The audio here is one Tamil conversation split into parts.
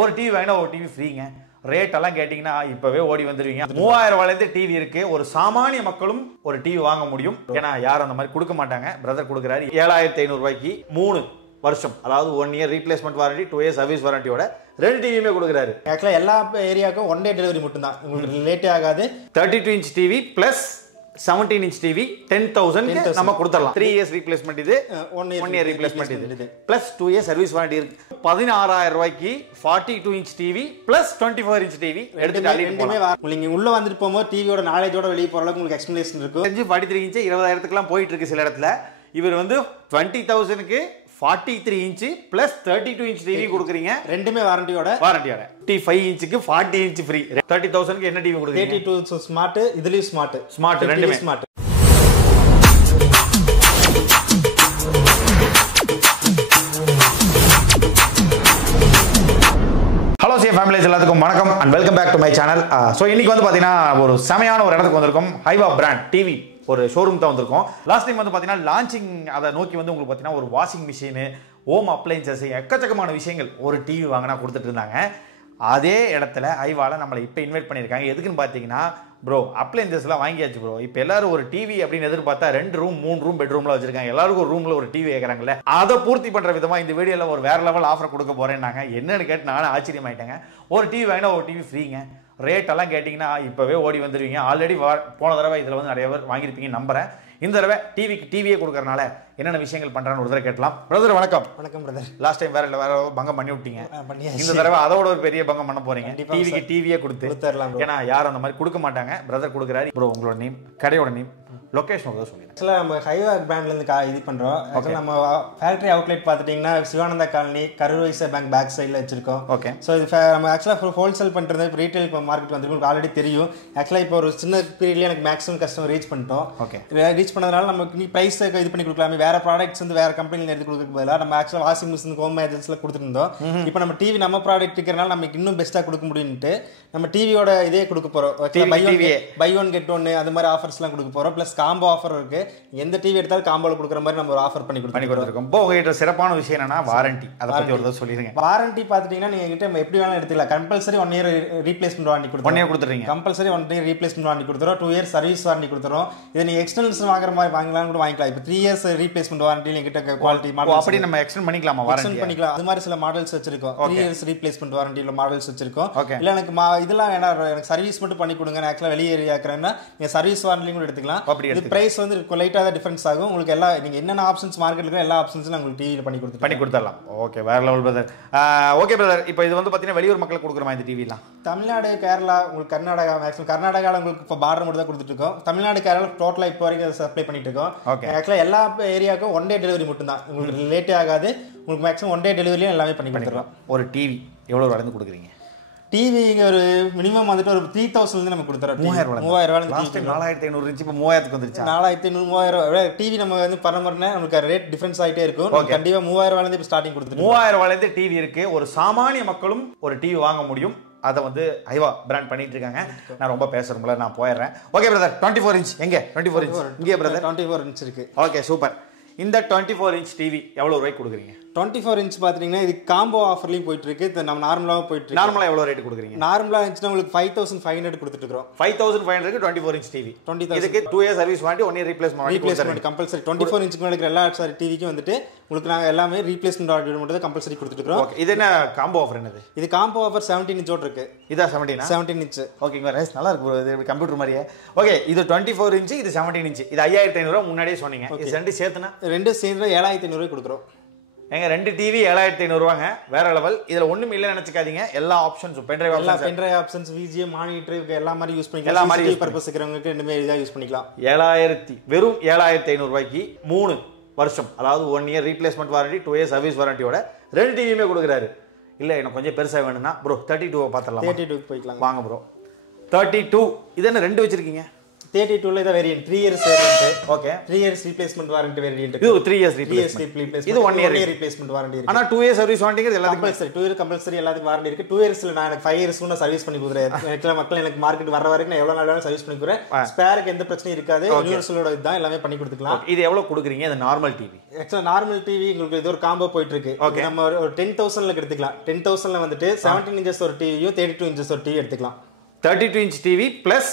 ஒரு டிவி வாங்கினா ஒரு டிவி ஃப்ரீங்க. ரேட் எல்லாம் கேட்டீங்கன்னா இப்பவே ஓடி வந்துருவீங்க. 3000 ரூபாயிலிருந்து டிவி இருக்கு. ஒரு சாமானிய மக்களும் ஒரு டிவி வாங்க முடியும். ஏன்னா யாரும் அந்த மாதிரி கொடுக்க மாட்டாங்க. பிரதர் கொடுக்குறாரு 7500 ரூபாய்க்கு 3 வருஷம், அதாவது 1 year replacement warranty, 2 year service வாரண்டியோட 2 டிவியுமே கொடுக்குறாரு. ஆக்சுவலா எல்லா ஏரியாவுக்கும் 1 டே டெலிவரி மட்டும் தான், உங்களுக்கு லேட்டே ஆகாது. 32 inch TV plus 17 inch TV 10,000 நம்ம கொடுத்துடலாம். 3 இயர்ஸ் ரீப்ளேஸ்மெண்ட் இது, 1 இயர் ரீப்ளேஸ்மெண்ட் இது, பிளஸ் 2 இயர் சர்வீஸ் வாரண்டி இருக்கு. 16000 ரூபாய்க்கு 42 inch TV plus 24 inch TV எடுத்துட்டு நீங்க உள்ள வந்துட்டு போகும்போது டிவியோட நாலேஜோட வெளியே போற அளவுக்கு உங்களுக்கு எக்ஸ்பிளேஷன் இருக்கும். 43 இன்ச் 20,000க்கு போயிட்டு இருக்கு சில இடத்துல. இவர் வந்து 20,000க்கு 43 இன்ச் பிளஸ் 32 இன்ச் டிவி கொடுக்குறீங்க. ரெண்டுமே வாரண்டியோட 35 இன்ச்சுக்கு 40 இன்ச் ஃப்ரீ. 30,000க்கு என்ன டிவி கொடுக்குறீங்க? 32 ஸ்மார்ட், இதுலயும் ஸ்மார்ட் ரெண்டுமே ஸ்மார்ட். ஹலோ சிஎம் ஃபேமிலிஸ், எல்லாத்துக்கும் வணக்கம் and welcome back to my channel. So இன்னைக்கு வந்து பார்த்தீங்கன்னா ஒரு செமையான ஒரு இடத்துக்கு வந்திருக்கோம். ஹைவா பிராண்ட் டிவி ஒரு ஷோரூம் தான் வந்திருக்கோம். லாஸ்ட் டைம் வந்து பார்த்தீங்கன்னா லான்ச்சிங் அதை நோக்கி வந்து உங்களுக்கு பார்த்தீங்கன்னா ஒரு வாஷிங் மிஷினு, ஹோம் அப்ளைன்சஸ், எக்கச்சக்கமான விஷயங்கள் ஒரு டிவி வாங்கினா கொடுத்துட்டு இருந்தாங்க. அதே இடத்துல ஹைவால நம்மளை இப்போ இன்வைட் பண்ணியிருக்காங்க. எதுக்குன்னு பார்த்தீங்கன்னா, ப்ரோ அப்ளைன்சஸ்லாம் வாங்கியாச்சு ப்ரோ, இப்போ எல்லாரும் ஒரு டிவி அப்படின்னு எதிர்பார்த்தா 2 ரூம் 3 ரூம் பெட்ரூம்ல வச்சிருக்காங்க. எல்லாருக்கும் ஒரு ரூம்ல ஒரு டிவி கேட்கறாங்கல்ல, அதை பூர்த்தி பண்ற விதமா இந்த வீடியோல ஒரு வேற லெவல் ஆஃபர் கொடுக்க போறேன்னாங்க. என்னன்னு கேட்டு நானும் ஆச்சரியமாயிட்டேங்க. ஒரு டிவி வாங்கினா ஒரு டிவி ஃப்ரீங்க. ரேட் எல்லாம் கேட்டிங்கன்னா இப்போவே ஓடி வந்துடுவீங்க. ஆல்ரெடி போன தடவை இதில் வந்து நிறைய பேர் வாங்கியிருப்பீங்க நம்புறேன். இந்த தடவை டிவியே கொடுக்கறனால என்னென்ன விஷயங்கள் பண்றான்னு ஒரு தடவை கேட்கலாம். பிரதர் வணக்கம். வணக்கம் பிரதர். லாஸ்ட் டைம் வேற பங்கம் பண்ணி விட்டீங்க. இந்த தடவை அதோட ஒரு பெரிய பங்கம் பண்ண போறீங்க. டிவியே கொடுத்து, ஏன்னா யாரும் அந்த மாதிரி கொடுக்க மாட்டாங்க. பிரதர் கொடுக்குறாரு. ப்ரோ உங்களோட நேம், கடையோட நேம், லொகேஷன் சொல்லுங்க. ஆக்சுவலாக நம்ம ஹைவா பிராண்ட்ல இருந்து இது பண்றோம். ஆக்சுவலாக நம்ம ஃபேக்டரி அவுட்லெட் பார்த்துட்டீங்கன்னா Sivananda Colony, Karur Vysya Bank back சைடில் வச்சிருக்கோம். ஓகே. ஸோ இது நம்ம ஆக்சுவலாக ஹோல்சேல் பண்ணுறது இப்போ ரீட்டைல் மார்க்கெட் வந்து உங்களுக்கு ஆல்ரெடி தெரியும். ஆக்சுவலாக இப்போ ஒரு சின்ன பீரியட்லேயே எனக்கு மேக்ஸிமம் கஸ்டமர் ரீச் பண்ணிட்டோம். ஓகே. ரீச் பண்ணதுனால நமக்கு நீ ப்ரைஸ் இது பண்ணி கொடுக்கலாமே, வேற ப்ராடக்ட்ஸ் வந்து வேற கம்பெனியில் எடுத்து கொடுக்க பதிலாக நம்ம ஆக்சுவலாக வாஷிங் மிஷின், ஹோம் ஏஜென்சியில் கொடுத்துருந்தோம். இப்போ நம்ம டிவி நம்ம ப்ராடக்ட் இருக்கிறனால நமக்கு இன்னும் பெஸ்ட்டாக கொடுக்க முடியும்ட்டு நம்ம டிவியோட இதே கொடுக்க போகிறோம். பை ஒன் கெட் ஒன் அது மாதிரி ஆஃபர்ஸ்லாம் கொடுக்க போகிறோம். ப்ளஸ் காம்போ ஆஃபர் இருக்கு. எந்த டிவி எடுத்தாலும் காம்போல கொடுக்குற மாதிரி நம்ம ஒரு ஆஃபர் பண்ணி கொடுத்துருக்கோம். இப்போ உங்ககிட்ட சிறப்பான விஷயம் என்னன்னா வாரண்டி. அதை பத்தி ஒரு தடவை சொல்லிருங்க. வாரண்டி பார்த்துட்டீங்கன்னா நீங்க கிட்ட எப்படி வேணாலும் எடுத்துக்கலாம். கம்பல்சரி 1 இயர் ரீப்ளேஸ்மெண்ட் வாரண்டி கொடுத்துறோம். 1 இயர் கொடுத்துறீங்க. கம்பல்சரி 1 இயர் ரீப்ளேஸ்மெண்ட் வாரண்டி கொடுத்துறோம். 2 இயர் சர்வீஸ் வாரண்டி கொடுத்துறோம். இது நீங்க எக்ஸ்டர்னல்ஸ் வாங்குற மாதிரி வாங்கலாம் கூட வாங்கிக்கலாம். இப்போ 3 இயர்ஸ் ரீப்ளேஸ்மெண்ட் வாரண்டி நீங்க கிட்ட குவாலிட்டி மாடல் அப்படி நம்ம எக்ஸ்டெண்ட் பண்ணிக்கலாமா? வாரண்டி பண்ணிக்கலாம். அது மாதிரி சில மாடல்ஸ் வச்சிருக்கோம். 3 இயர்ஸ் ரீப்ளேஸ்மெண்ட் வாரண்டில மாடல்ஸ் வச்சிருக்கோம். இல்ல எனக்கு இதெல்லாம் வேணா, எனக்கு சர்வீஸ் மட்டும் பண்ணி கொடுங்க, நான் ஆக்சுவலா வெளியே ஏரியாக்குறேன்னா நீங்க சர்வீஸ் வாரண்டியும் கூட எடுத்துக்கலாம். இது பிரைஸ் வந்து லைட்டா தான் டிஃபரன்ஸ் ஆகும். உங்களுக்கு எல்லா நீங்க என்னென்ன ஆப்ஷன்ஸ் மார்க்கெட்ல இருக்க எல்லா ஆப்ஷன்ஸும் உங்களுக்கு டிவில பண்ணி கொடுத்துடலாம். ஓகே, வேற லெவல் பிரதர். ஓகே பிரதர், இப்போ இது வந்து பாத்தீங்கன்னா வெளியூர் மக்களுக்கு கொடுக்குறோமா இந்த டிவிலாம்? தமிழ்நாடு, கேரளா, உங்களுக்கு கர்நாடகா, மேக்ஸிமம் கர்நாடகால உங்களுக்கு இப்போ பார்டர் மட்டும் தான் கொடுத்துட்டு இருக்கோம். தமிழ்நாடு, கேரளா டோட்டலா இப்போ வரைக்கும் சப்ளை பண்ணிட்டு இருக்கோம். ஓகே. ஆக்சுவலா எல்லா ஏரியாவுக்கும் 1 டே டெலிவரி மட்டும் தான், உங்களுக்கு லேட்டே ஆகாது. உங்களுக்கு மேக்ஸிமம் 1 டே டெலிவரியும் எல்லாமே பண்ணி கொடுத்துருவோம். ஒரு டிவி எவ்வளவு வளர்ந்து கொடுக்குறீங்க? டிவி ஒரு மினிமம் வந்துட்டு ஒரு 3000 இருந்து நம்ம கொடுத்துறோம். 3000 லாஸ்ட் டைம் 4500 இருந்துச்சு, இப்போ 3000க்கு வந்துருச்சு. 4500 3000 டிவி நம்ம வந்து பரமரனே நமக்கு ரேட் டிஃபரன்ஸ் ஆயிட்டே இருக்கும். கண்டிப்பா 3000 இருந்து இப்போ ஸ்டார்டிங் கொடுத்துட்டு 3000 இருந்து டிவி இருக்கு. ஒரு சாமானிய மக்களும் ஒரு டிவி வாங்க முடியும். அதை வந்து ஹைவா பிராண்ட் பண்ணிட்டு இருக்காங்க. நான் ரொம்ப பேசுறேன், நான் போயிடுறேன். ஓகே பிரதர், 24 இன்ச் எங்க? 24 இன்ச் இங்கே பிரதர் 24 இன்ச் இருக்கு. Okay, super. இந்த 24 இன்ச் டிவி எவ்வளவு ரூபாய்க்கு கொடுக்குறீங்க? 24 இன்ச் பாத்தீங்கன்னா இது காம்போ ஆஃபர்லயும் போயிட்டு இருக்கு. நம்ம நார்மலாவும் போயிட்டு இருக்கு. நார்மலா எவ்வளவு ரேட் கொடுக்குறீங்க? நார்மலா இருந்துச்சுன்னா உங்களுக்கு 5500 கொடுத்துட்டு இருக்கோம். 5500 க்கு 24 இன்ச் டிவி. இதுக்கு 2 year service warranty, 1 year replacement compulsory. 24 இன்ச்சுக்கு மேல எல்லா டிவிக்கும் வந்துட்டு உங்களுக்கு நாங்க எல்லாமே ரீப்ளேஸ்மெண்ட் வாரண்டி மட்டும் கம்பல்சரி கொடுத்துட்டு இருக்கோம். ஓகே. இது என்ன காம்போ ஆஃபர்? என்னது இது? காம்போ ஆஃபர் 17 இன்ச் இருக்கு. இதா 17 இன்ச். ஓகேங்க, ரைஸ் நல்லா இருக்கு. இது கம்ப்யூட்டர் மாதிரியே. ஓகே, இது 24 இன்ச், இது 17 இன்ச். இது 5500 முன்னாடியே சொன்னீங்க. இது ரெண்டு சேர்த்துனா சேர்ந்து 7500 கொடுக்குறோம். எங்க 2 டிவி 7500 ரூபாங்க. வேற லெவல். இதுல ஒண்ணுமே இல்ல நினைச்சுக்காதீங்க. எல்லா ஆப்ஷன்ஸும் பென்ட்ரைவ் ஆப்ஷன்ஸ், விஜிஏ, மானிட்டர் எல்லா மாதிரி யூஸ் பண்ணிக்கலாம். எல்லா மாதிரி பர்பஸ் இருக்கிறவங்களுக்கு ரெண்டுமே இதா யூஸ் பண்ணிக்கலாம். வெறும் 7500 ரூபாய்க்கு 3 வருஷம், அதாவது 1 year replacement warranty, 2 year service வாரண்டியோட 2 டிவியுமே கொடுக்குறாரு. இல்ல எனக்கு கொஞ்சம் பெருசா வேணும்னா ப்ரோ 32 பாத்துறலாம். 32 போய்க்கலாம். வாங்க ப்ரோ. 32 இது என்ன 2 வச்சிருக்கீங்க? 32ல இத variant 3 years variant. Okay 3 years replacement warranty variant. இது 3 இயர்ஸ் ரீப்ளேஸ்மென்ட். இது 1 இயர் ரீப்ளேஸ்மென்ட் வாரண்டி இருக்கு. ஆனா 2 இயர்ஸ் சர்வீஸ் வாரண்டி எல்லாத்துக்கும் கம்பல்சரி. 2 இயர் கம்பல்சரி எல்லாத்துக்கும் வாரண்டி இருக்கு. 2 இயர்ஸ்ல நான் எனக்கு 5 இயர்ஸ் கூட சர்வீஸ் பண்ணி கொடுக்குறேன். மக்கள் எனக்கு மார்க்கெட் வர வரைக்கும் நான் எவ்வளவு நாள் வேணாலும் சர்வீஸ் பண்ணி கொடுக்குறேன். ஸ்பேருக்கு எந்த பிரச்சனையும் இருக்காது. யூனிவர்சலோட இதுதான் எல்லாமே பண்ணி கொடுத்துக்கலாம். இது எவ்வளவு கொடுக்குறீங்க? இது நார்மல் டிவி. ஆக்சுவலா நார்மல் டிவி உங்களுக்கு இது ஒரு காம்போ போயிட்டு இருக்கு. நம்ம ஒரு 10000ல எடுத்துக்கலாம். 10000ல வந்துட்டு 17 இன்ச்சஸ் ஒரு டிவியும் 32 இன்ச்சஸ் ஒரு டிவி எடுத்துக்கலாம். 32 inch TV plus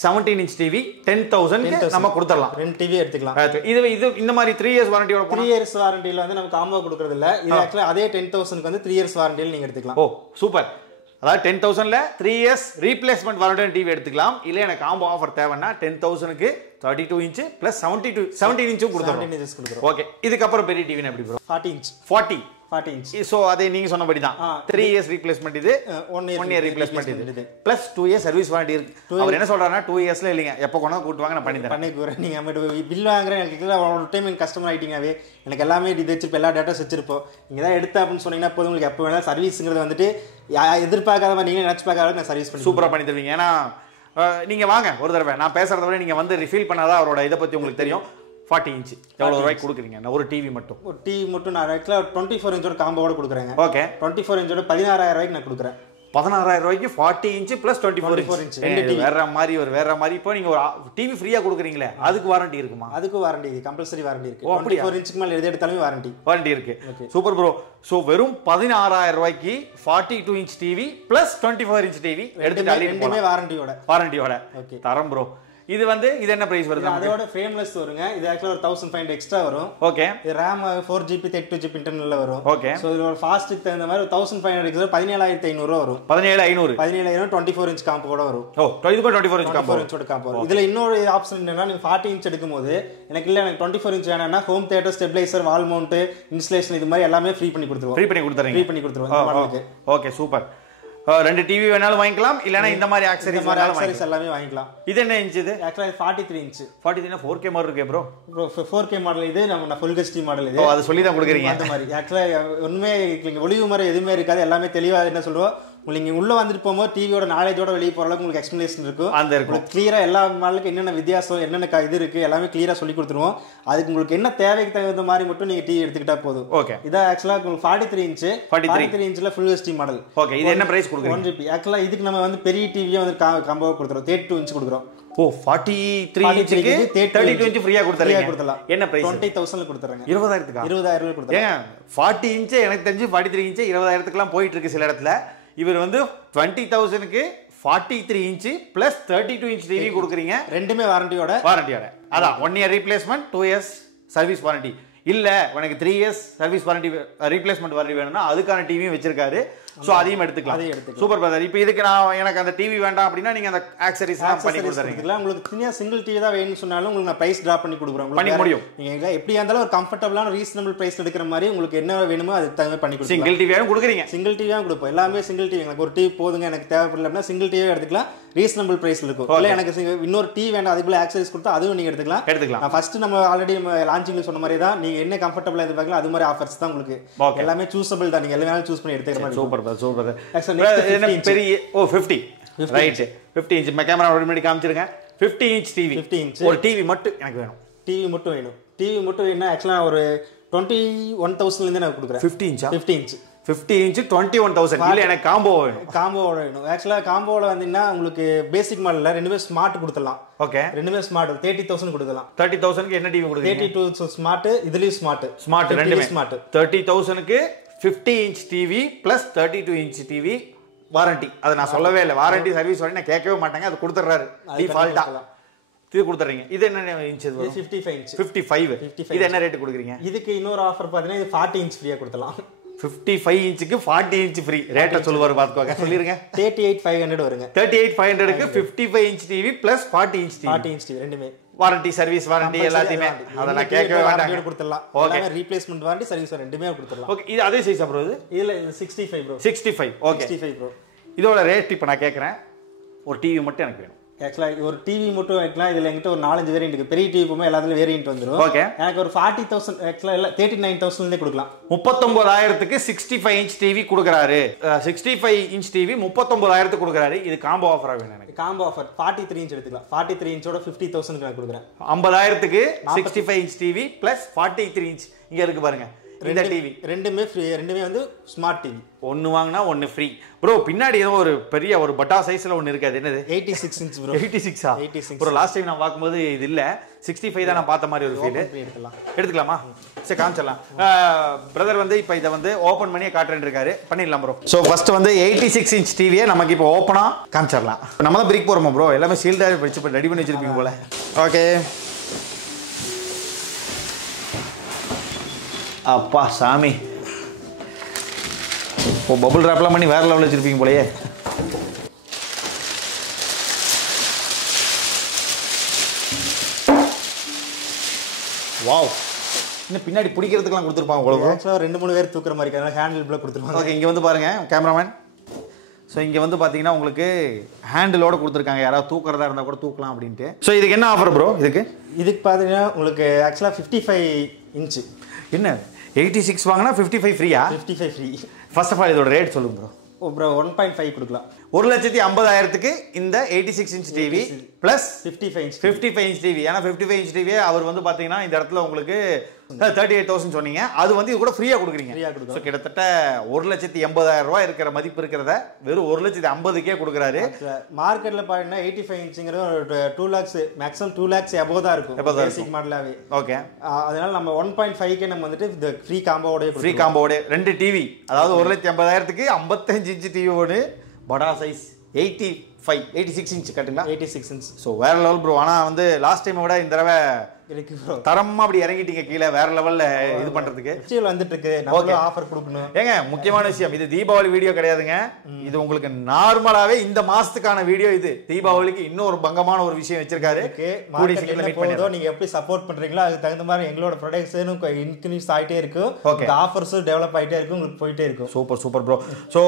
17 inch TV 10000 நம்ம கொடுத்துடலாம். ரெண்டு டிவி எடுத்துக்கலாம். இது இந்த மாதிரி 3 இயர்ஸ் வாரண்டியோட 3 இயர்ஸ் வாரண்டில வந்து நம்ம காம்போ கொடுக்கறது இல்ல. இது ஆக்சுவலா அதே 10000க்கு வந்து 3 இயர்ஸ் வாரண்டில நீங்க எடுத்துக்கலாம். ஓ சூப்பர். அதாவது 10000ல 3 இயர்ஸ் ரீப்ளேஸ்மென்ட் வாரண்டி டிவி எடுத்துக்கலாம். இல்ல எனக்கு காம்போ ஆஃபர் தேவைன்னா 10000க்கு 32 இன்ச் பிளஸ் 17 இன்ச்சும் கொடுத்துறோம். ஓகே இதுக்கு அப்புறம் பெரிய டிவி எப்படி ப்ரோ? 40 இன்ச். 40 இன்ச். சோ அதே நீங்க சொன்னபடி தான் 3 இயர்ஸ் ரீப்ளேஸ்மென்ட் இது 1 இயர் ரீப்ளேஸ்மென்ட் இது பிளஸ் 2 இயர்ஸ் சர்வீஸ் வாரண்டி இருக்கு. அவர் என்ன சொல்றாருன்னா 2 இயர்ஸ்ல இல்லங்க எப்ப கொண்டா கூட்டு வாங்க நான் பண்ணி தரேன். பண்ணிக்குறேன். நீங்க பில் வாங்குறேன் எனக்கு ஒரு டைம் கஸ்டமர் ஆயிட்டீங்கவே எனக்கு எல்லாமே இது வச்சிருப்போம் எல்லா டேட்டாஸ் வச்சிருப்போம். நீங்க தான் எடுத்த அப்படின்னு சொன்னீங்கன்னா போதும். உங்களுக்கு எப்போ வேணா சர்வீஸ்ங்கிறது வந்துட்டு எதிர்பார்க்காத மாதிரி நீங்க நினைச்சு பார்க்காத நான் சர்வீஸ் பண்ணி சூப்பரா பண்ணி தருவீங்க. ஏன்னா நீங்க வாங்க ஒரு தடவை நான் பேசுறத விட நீங்க வந்து ரிஃபில் பண்ணாதான் அவரோட இதை பத்தி உங்களுக்கு தெரியும். 40 இன்ச் எவ்வளவு ரூபாய்க்கு கொடுக்குறீங்க? ஒரு டிவி மட்டும். ஒரு டிவி மட்டும் நான் 24 இன்ச்சோட காம்போவோட கொடுக்குறேங்க. ஓகே 24 இன்ச்சோட 16000 ரூபாய்க்கு நான் கொடுக்குறேன். 16000 ரூபாய்க்கு 40 இன்ச் பிளஸ் 24 இன்ச் வேற மாதிரி. இப்போ நீங்க ஒரு டிவி ஃப்ரீயா கொடுக்குறீங்களே அதுக்கு வாரண்டி இருக்குமா? அதுக்கு வாரண்டி கம்பல்சரி வாரண்டி இருக்கு. 24 இன்ச்சுக்கு மேல எது எடுத்தாலும் வாரண்டி இருக்கு. Super bro. சோ வெறும் 16000 ரூபாய்க்கு 42 inch TV plus 24 inch TV எடுத்துட்டு ரெண்டுமே வாரண்டியோட. ஓகே தரம் ப்ரோ. இது வந்து இது என்ன பிரைஸ் வருது? அதோட ஃப்ரேம்லெஸ் வருங்க. இது ஆக்சுவலா ஒரு 1500 எக்ஸ்ட்ரா வரும். ஓகே இது RAM 4GB 32GB இன்டர்னல்ல வரும். ஓகே சோ இது ஒரு ஃபாஸ்ட்க்கு தகுந்த மாதிரி 1500 எக்ஸ்ட்ரா 17500 வரும். 17500 24 இன்ச் காம்போட வரும். ஓ இது 24 இன்ச் காம்போ. 24 இன்ச்சோட காம்போ. இதுல இன்னொரு ஆப்ஷன் என்னன்னா நீங்க 40 இன்ச் எடுக்கும்போது எனக்கு 24 இன்ச் வேணும்னா ஹோம் தியேட்டர் ஸ்டெபிலைசர் வால் மவுண்ட் இன்ஸ்டலேஷன் இது மாதிரி எல்லாமே ஃப்ரீ பண்ணி கொடுத்துருவோம். Okay super. ரெண்டு டிவி வேணாலும் வாங்கிக்கலாம் இல்லனா இந்த மாதிரி ஆக்சஸரீஸ் எல்லாமே வாங்கிக்கலாம். இது என்ன இன்ச்? இது ஆக்சுவலா 43 இன்ச். 43 4K மாடல் இருக்கு ப்ரோ. 4K மாடல் இது நம்ம ஃபுல் ஹெச்டி மாடல் இது. அது சொல்லி தான் கொடுக்குறீங்க அந்த மாதிரி. ஆக்சுவலா ஒண்ணுமே ஒளிவு மறை எதுவுமே இருக்காது. எல்லாமே தெளிவா என்ன சொல்றோம் நீங்க உள்ள வந்துட்டு போகும்போது டிவியோட நாலேஜோட வெளியே போற அளவுக்கு உங்களுக்கு எக்ஸ்பிளனேஷன் இருக்கும். உங்களுக்கு கிளியரா எல்லா மாடலுக்கு என்னென்ன வித்தியாசம் என்னென்ன இது இருக்கு எல்லாமே கிளியரா சொல்லி கொடுத்துருவோம். அதுக்கு உங்களுக்கு என்ன தேவைக்கு தகுந்த மாதிரி மட்டும் நீங்க டிவி எடுத்துக்கிட்டா போதும். ஓகே இதான் ஆக்சுவலா உங்களுக்கு 43 இன்ச் 43 இன்ச்ல ஃபுல் ஹெச்டி மாடல். ஓகே இது என்ன பிரைஸ் கொடுக்குறீங்க? 1GB. ஆக்சுவலா இதுக்கு நம்ம வந்து பெரிய டிவியே வந்து காம்போ கொடுத்துறோம். 32 இன்ச் கொடுக்குறோம். ஓ 43 இன்ச்சுக்கு 32 இன்ச் ஃப்ரீயா கொடுத்துறீங்க. என்ன பிரைஸ்? 20000 கொடுத்துறேன். 20000க்கு 20000 கொடுத்துறேன். ஏன் 40 இன்ச் எனக்கு தெரிஞ்சு 43 இன்ச் 20000க்குலாம் போயிட்டு இருக்கு சில இடத்துல. இவர் வந்து 20000க்கு 43 இன்ச் பிளஸ் 32 இன்ச் டிவி கொடுக்குறீங்க. ரெண்டுமே வாரண்டியோட. அதான் 1 year replacement 2 years service warranty. இல்ல எனக்கு 3 years service warranty replacement warranty வேணும்னா அதுக்கான டிவியும் வச்சிருக்காரு. சோ அதையும் எடுத்துக்கலாம். Super brother. இப்போ இதுக்கு நான் எனக்கு அந்த டிவி வேண்டாம் அப்படின்னா நீங்க அந்த ஆக்சஸரீஸ்லாம் பண்ணி கொடுத்துறீங்க. உங்களுக்கு தனியா சிங்கிள் டிவி தான் வேணும்னு சொன்னாலும் உங்களுக்கு நான் பிரைஸ் டிராப் பண்ணி கொடுக்குறோம். பண்ணி முடியும். நீங்க எப்படியா இருந்தாலும் ஒரு கம்ஃபர்ட்டபிளான ரீசனபிள் பிரைஸ் எடுக்கிற மாதிரி உங்களுக்கு என்ன வேணுமோ அதுக்கு தகுந்த பண்ணி கொடுக்கலாம். சிங்கிள் டிவியாவும் கொடுக்குறீங்க? சிங்கிள் டிவியாவும் கொடுப்போம். எல்லாமே சிங்கிள் டிவி. எனக்கு ஒரு டிவி போதுங்க எனக்கு தேவைப்படல அப்படின்னா சிங்கிள் டிவியே எடுத்துக்கலாம். ரீசனபிள் பிரைஸ்ல இருக்கும். இல்ல எனக்கு இன்னொரு டிவி வேண்டாம் அதுக்குள்ள ஆக்சஸரீஸ் கொடுத்தா அதுவும் நீங்க எடுத்துக்கலாம். ஃபர்ஸ்ட் நம்ம ஆல்ரெடி லான்ச்சிங்ல சொன்ன மாதிரி தான் நீங்க என்ன கம்ஃபர்ட்டபிளா எதிர்பார்க்கலாம் அது மாதிரி ஆஃபர்ஸ் தான் உங்களுக்கு. எல்லாமே சூஸபிள் தான். நீங்க எல்லாமே சூஸ் பண்ணி எடுத்துக்கிற மாதிரி. சூப்பர். பெரிய 50 ரைட் 50 இன்ச் கேமரா முன்னாடி காமிச்சிருங்க. 50 இன்ச் டிவி. ஒரு டிவி மட்டும் எனக்கு வேணும். டிவி மட்டும் வேணும். ஆக்சுவலா ஒரு 21000ல இருந்து நான் கொடுக்குறேன். 50 இன்ச் 50 இன்ச் 21000. இல்ல எனக்கு காம்போ வேணும். ஆக்சுவலா காம்போல வந்தீங்கன்னா உங்களுக்கு பேசிக் மாடல்ல ரெண்டுமே ஸ்மார்ட் கொடுத்துடலாம். ஓகே ரெண்டுமே ஸ்மார்ட் 30000 கொடுக்கலாம். 30000க்கு என்ன டிவி கொடுக்குறீங்க? 32 ஸ்மார்ட் இதுலயும் ஸ்மார்ட் ரெண்டுமே ஸ்மார்ட். 30000க்கு 50 inch TV plus 32 inch TV warranty. அது நான் சொல்லவே இல்லை. வாரண்டி சர்வீஸ் வாரண்டி நான் கேட்கவே மாட்டாங்க. அது கொடுத்துறாரு டிஃபால்ட்டா. இது கொடுத்துறீங்க. இது என்ன இன்ச்? 55 இன்ச். 55. இது என்ன ரேட் கொடுக்குறீங்க? இதுக்கு இன்னொரு ஆஃபர் பாத்தீங்கன்னா இது 40 இன்ச் ஃப்ரீயா கொடுத்தலாம். 55 இன்ச்சுக்கு 40 இன்ச் ஃப்ரீ. ரேட்ட சொல்லுவாரு பாத்துக்கோங்க. சொல்லிருங்க. 38500 வருங்க. 38500க்கு 55 inch TV plus 40 inch TV. 40 inch TV ரெண்டுமே வாரண்டி சர்வீஸ் வாரண்டி எல்லாத்தையுமே அதெல்லாம் கேட்கவே வேண்டாம். கொடுத்துடலாம். எல்லாமே ரீப்ளேஸ்மென்ட் வாரண்டி சர்வீஸ் ரெண்டுமே கொடுத்துடலாம். ஓகே இது அதே சைஸா ப்ரோ? இதுல 65 ப்ரோ. 65. Okay 65 bro. இதோட ரேட் இப்போ நான் கேட்குறேன். ஒரு டிவி மட்டும் எனக்கு வேணும். ஆக்சுவலாக ஒரு டிவி மட்டும் வைக்கலாம். இதில் எங்கிட்ட ஒரு 4-5 வேரியன்ட் இருக்குது. பெரிய டிவி போகும்போது எல்லாத்துலையும் வேரியன்ட் வந்துடும். ஓகே, எனக்கு ஒரு 40,000 ஆக்சுவலாக இல்லை 39,000 கொடுக்கலாம். 39,000க்கு 65 இன்ச் டிவி கொடுக்குறாரு. 65 இன்ச் டிவி 39,000க்கு கொடுக்குறாரு. இது காம்போ ஆஃபரா வேணும் எனக்கு. காம்போ ஆஃபர் 43 இன்ச் எடுத்துக்கலாம். 43 இன்ச்சோட 50,000 நான் கொடுக்குறேன். 50,000க்கு 65 இன்ச் டிவி பிளஸ் 43 இன்ச் இங்க இருக்கு பாருங்க. இந்த டிவி ரெண்டுமே ஃப்ரீ, ரெண்டுமே வந்து ஸ்மார்ட் டிவி. ஒன்னு வாங்கினா ஒன்னு ஃப்ரீ. ப்ரோ பின்னாடி ஏதோ ஒரு பெரிய ஒரு பட்டா சைஸ்ல ஒன்னு இருக்காது, என்னது? 86 இன்ச் ப்ரோ. 86ஆ? 86 ப்ரோ. லாஸ்ட் டைம் நான் பாக்கும்போது இது இல்ல, 65 தான் நான் பார்த்த மாதிரி ஒரு ஃபீல். எடுத்துக்கலாமா? சரி காமிச்சிடலாம். பிரதர் வந்து இப்போ இதை வந்து ஓப்பன் பண்ணியே காட்டுறேன்னு இருக்காரு. பண்ணிடலாம் ப்ரோ. ஸோ ஃபர்ஸ்ட் வந்து 86 இன்ச் டிவியை நமக்கு இப்போ ஓப்பனா காமிச்சிடலாம். நம்ம தான் பிரிக் போறோமா ப்ரோ? எல்லாமே சீல்டாக வச்சு ரெடி பண்ணி வச்சிருப்பீங்க போல. ஓகே, அப்பா சாமி, இப்போ பபுள் ரேப்லாம் பண்ணி வேற லெவலில் வச்சிருப்பீங்க போலயே. வாவ், இன்னும் பின்னாடி பிடிக்கிறதுக்குலாம் கொடுத்துருப்பாங்க உங்களுக்கு. ஆக்சுவலாக 2-3 பேர் தூக்குற மாதிரி அதனால ஹேண்டில் பிளாக் கொடுத்துருப்பாங்க. ஓகே, இங்கே வந்து பாருங்க கேமராமேன். ஸோ இங்கே வந்து பார்த்தீங்கன்னா உங்களுக்கு ஹேண்டிலோட கொடுத்துருக்காங்க, யாராவது தூக்குறதா இருந்தால் கூட தூக்கலாம் அப்படின்ட்டு. ஸோ இதுக்கு என்ன ஆஃபர் ப்ரோ? இதுக்கு பார்த்தீங்கன்னா உங்களுக்கு ஆக்சுவலாக 55 இன்ச்சு. என்ன 86 வாங்கினா 55 ஃப்ரீயா? 55 ஃப்ரீ. ஃபர்ஸ்ட் ஆஃப் ஆல் இதோட ரேட் சொல்லுங்க ப்ரோ. ப்ரோ 1.5 கொடுக்கலாம். 1,50,000க்கு இந்த 86 inch TV plus 55 inch TV. ஏன்னா 55 இன்ச் டிவி அவர் வந்து பாத்தீங்கன்னா இந்த இடத்துல உங்களுக்கு 38,000 சொன்னீங்க, அது வந்து இது கூட ஃப்ரீயா கொடுக்குறீங்க. ஸோ கிட்டத்தட்ட 1,80,000 ரூபாய் இருக்கிற மதிப்பு இருக்கிறத வெறும் 1,50,000க்கே கொடுக்குறாரு. மார்க்கெட்ல பாத்தீங்கன்னா 85 இன்ச்சுங்கிறது ஒரு 2 lakhs மேக்ஸிமம் 2 lakhs above தான் இருக்கும் பேசிக் மாடலாவே. ஓகே, அதனால நம்ம 1.5க்கு நம்ம வந்துட்டு இந்த ஃப்ரீ காம்போவோட 2 டிவி, அதாவது 1,80,000க்கு 55 இன்ச் டிவி ஒன்று படா சைஸ் 86 இன்ச் கட்டுங்களா? 86 இன்ச். ஸோ வேற லெவல் ப்ரோ. ஆனால் வந்து லாஸ்ட் டைமை விட இந்த தடவை தரமா அப்படி இறங்கிட்டீங்க கீழே, வேற லெவல்ல இது பண்றதுக்கு வந்துட்டு இருக்கு. நமக்கு ஆஃபர் கொடுக்கணும். ஏங்க முக்கியமான விஷயம், இது தீபாவளி வீடியோ கிடையாதுங்க. இது உங்களுக்கு நார்மலாவே இந்த மாசத்துக்கான வீடியோ. இது தீபாவளிக்கு இன்னொரு பங்கமான ஒரு விஷயம் வச்சிருக்காரு. நீங்க எப்படி சப்போர்ட் பண்றீங்களோ அதுக்கு தகுந்த மாதிரி எங்களோட ப்ரொடக்ஷனும் இன்க்ரீஸ் ஆயிட்டே இருக்கும். இந்த ஆஃபர்ஸும் டெவலப் ஆயிட்டே இருக்கும், உங்களுக்கு போயிட்டே இருக்கும். Super super bro. ஸோ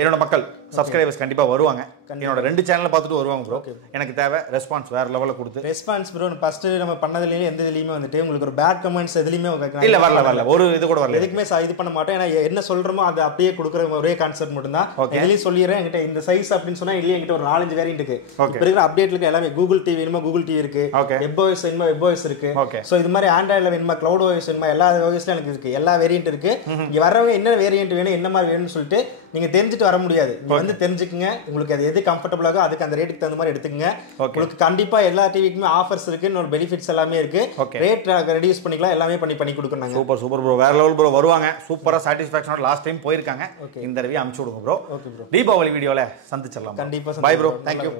என்னோட மக்கள் சப்ஸ்கிரைபர்ஸ் கண்டிப்பா வருவாங்க. என்னோட 2 சேனலை பார்த்துட்டு வருவாங்க ப்ரோ. எனக்கு தேவை ரெஸ்பான்ஸ் வேற லெவலில் கொடுத்து. ரெஸ்பான்ஸ் ப்ரோ ஃபர்ஸ்ட் நம்ம பண்ணதுலேயே எந்த இதுலையுமே வந்துட்டு உங்களுக்கு ஒரு பேட் கமெண்ட்ஸ் எதுலையுமே இல்ல வரல, ஒரு இது கூட வரல. எதுக்குமே இது பண்ண மாட்டோம். ஏன்னா என்ன சொல்றோமோ அதை அப்படியே கொடுக்குற ஒரே கான்செப்ட் மட்டும் தான். இதுலயும் சொல்லிடுறேன், என்கிட்ட இந்த சைஸ் அப்படின்னு சொன்னா இல்லையே என்கிட்ட ஒரு 4-5 வேரியன்ட் இருக்கு. இப்போ இருக்கிற அப்டேட்ல இருக்க எல்லாமே கூகுள் டிவி வேணுமா கூகுள் டிவி இருக்கு, வெப் ஓஎஸ் வேணுமா வெப் ஓஎஸ் இருக்கு. ஸோ இது மாதிரி ஆண்ட்ராய்டில் வேணுமா கிளவுட் ஓஎஸ் வேணுமா எல்லா ஓஎஸ்ல எனக்கு இருக்கு, எல்லா வேரியன்ட் இருக்கு. இங்க வரவங்க என்ன வேரியன்ட் வேணும் என்ன மாதிரி வேணும்னு சொல்லிட்டு நீங்க தெரிஞ்சுட்டு வர முடியாது. நீங்க வந்து தெரிஞ்சுக்குங்க, உங்களுக்கு அது எது கம்ஃபர்டபுளாக அதுக்கு அந்த ரேட்டுக்கு தகுந்த மாதிரி எடுத்துக்கங்க. உங்களுக்கு கண்டிப்பா எல்லா டிவிக்குமே ஆஃபர்ஸ் இருக்கு, இன்னொரு பெனிஃபிட்ஸ் எல்லாமே இருக்கு. ரேட் ரெடியூஸ் பண்ணிக்கலாம், எல்லாமே பண்ணி கொடுக்கணும். Super super bro. வேற லெவல் ப்ரோ. வருவாங்க சூப்பரா சாட்டிஸ்ஃபேக்ஷனோட. லாஸ்ட் டைம் போயிருக்காங்க, இந்த தடவை அனுப்பிச்சு விடுங்க ப்ரோ. தீபாவளி வீடியோல சந்திச்சிடலாம். கண்டிப்பா. Bye bro. தேங்க்யூ.